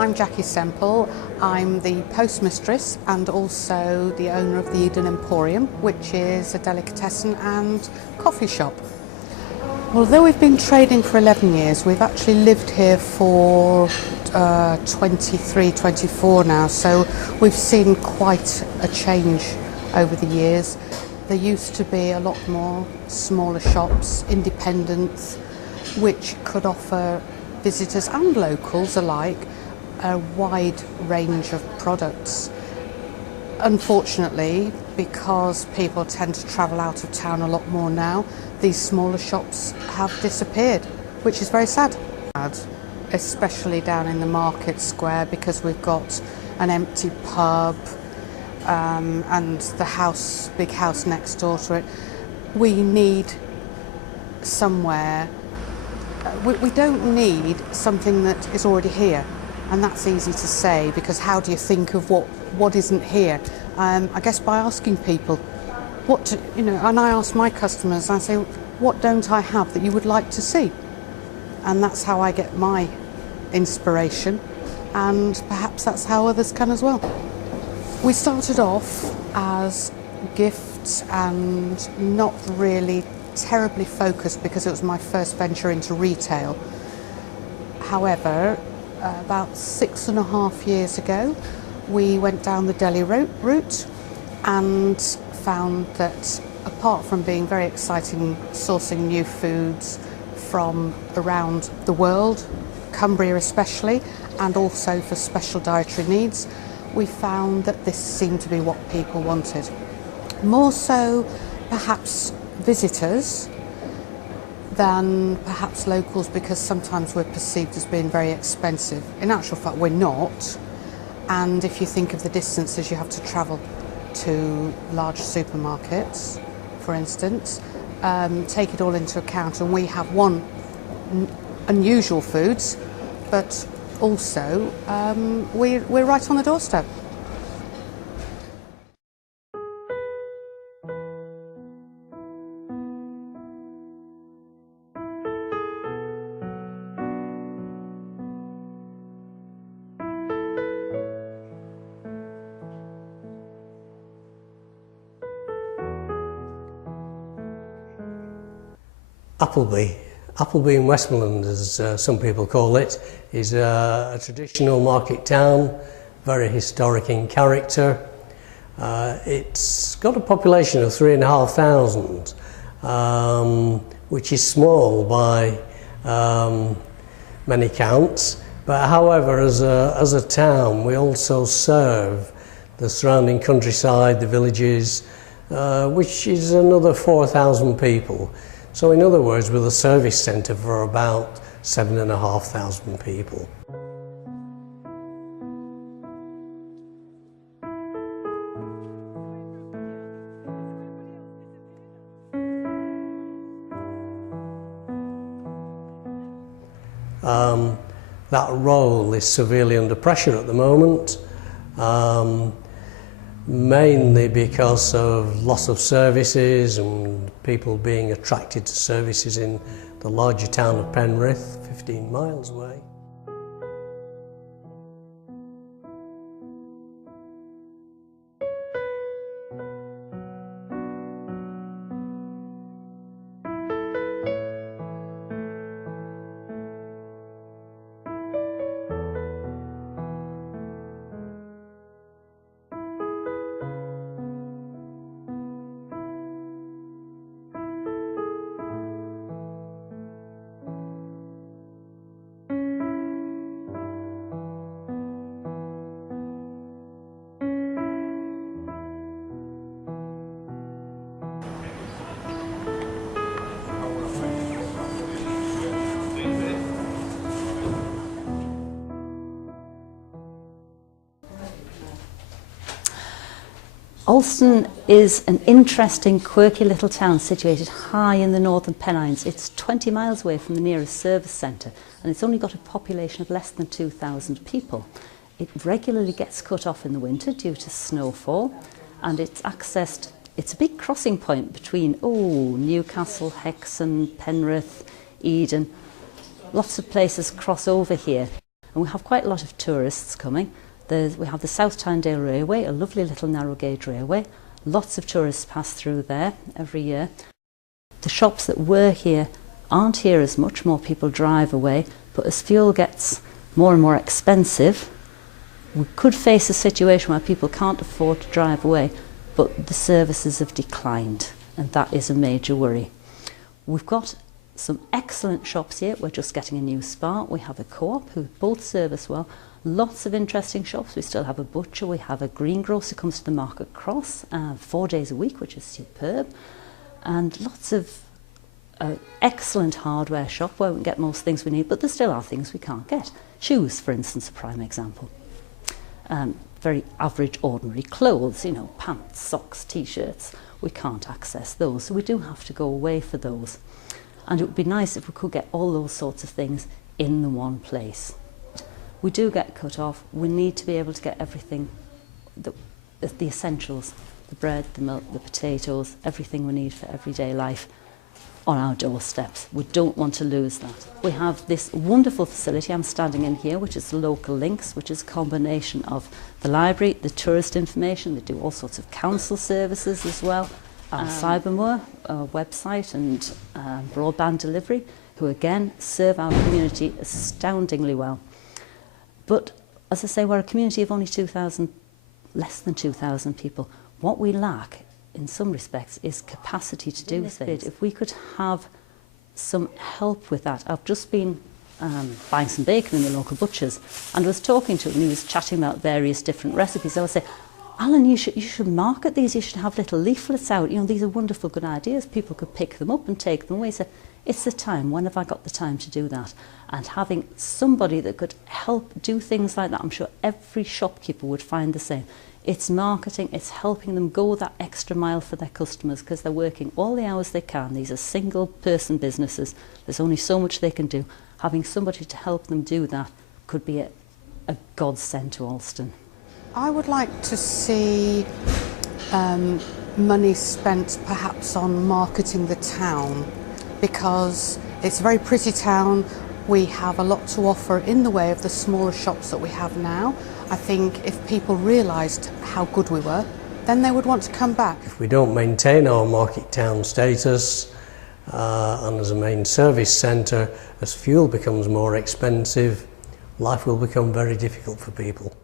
I'm Jackie Semple. I'm the postmistress and also the owner of the Eden Emporium, which is a delicatessen and coffee shop. Although we've been trading for 11 years, we've actually lived here for 23, 24 now, so we've seen quite a change over the years. There used to be a lot more smaller shops, independents, which could offer visitors and locals alike a wide range of products. Unfortunately, because people tend to travel out of town a lot more now, these smaller shops have disappeared, which is very sad. Especially down in the market square, because we've got an empty pub and the big house next door to it. We need somewhere. We don't need something that is already here, and that's easy to say, because how do you think of what isn't here? I guess by asking people, and I ask my customers, I say, what don't I have that you would like to see? And that's how I get my inspiration, and perhaps that's how others can as well. We started off as gifts and not really terribly focused, because it was my first venture into retail. However, about 6.5 years ago, we went down the deli route and found that, apart from being very exciting sourcing new foods from around the world, Cumbria especially, and also for special dietary needs, we found that this seemed to be what people wanted. More so perhaps visitors than perhaps locals, because sometimes we're perceived as being very expensive. In actual fact, we're not. And if you think of the distances you have to travel to large supermarkets, for instance, take it all into account, and we have unusual foods, but also we're right on the doorstep. Appleby in Westmoreland, as some people call it, is a traditional market town, very historic in character. It's got a population of 3,500, which is small by many counts. But however, as a town, we also serve the surrounding countryside, the villages, which is another 4,000 people. So in other words, we're the service centre for about 7,500 people. That role is severely under pressure at the moment, mainly because of loss of services and people being attracted to services in the larger town of Penrith, 15 miles away. Alston is an interesting, quirky little town situated high in the northern Pennines. It's 20 miles away from the nearest service centre, and it's only got a population of less than 2,000 people. It regularly gets cut off in the winter due to snowfall, and it's a big crossing point between Newcastle, Hexham, Penrith, Eden. Lots of places cross over here. And we have quite a lot of tourists coming. We have the South Tynedale Railway, a lovely little narrow gauge railway. Lots of tourists pass through there every year. The shops that were here aren't here as much, more people drive away, but as fuel gets more and more expensive, we could face a situation where people can't afford to drive away, but the services have declined, and that is a major worry. We've got some excellent shops here. We're just getting a new spa. We have a co-op who both serve us well. Lots of interesting shops. We still have a butcher. We have a greengrocer who comes to the Market Cross 4 days a week, which is superb. And lots of excellent hardware shop where we can get most things we need, but there still are things we can't get. Shoes, for instance, a prime example. Very average, ordinary clothes, you know, pants, socks, t-shirts. We can't access those, so we do have to go away for those. And it would be nice if we could get all those sorts of things in the one place. We do get cut off. We need to be able to get everything, the essentials, the bread, the milk, the potatoes, everything we need for everyday life on our doorsteps. We don't want to lose that. We have this wonderful facility I'm standing in here, which is Local Links, which is a combination of the library, the tourist information. They do all sorts of council services as well. Our Cybermoor website and broadband delivery, who again serve our community astoundingly well. But as I say, we're a community of only 2,000, less than 2,000 people. What we lack in some respects is capacity to do things. If we could have some help with that. I've just been buying some bacon in the local butcher's and was talking to him, and he was chatting about various different recipes. I would say, Alan, you should market these, you should have little leaflets out. You know, these are wonderful good ideas. People could pick them up and take them away. He said, it's the time. When have I got the time to do that? And having somebody that could help do things like that, I'm sure every shopkeeper would find the same. It's marketing, it's helping them go that extra mile for their customers because they're working all the hours they can. These are single person businesses. There's only so much they can do. Having somebody to help them do that could be a godsend to Alston. I would like to see money spent perhaps on marketing the town, because it's a very pretty town. We have a lot to offer in the way of the smaller shops that we have now. I think if people realised how good we were, then they would want to come back. If we don't maintain our market town status and as a main service centre, as fuel becomes more expensive, life will become very difficult for people.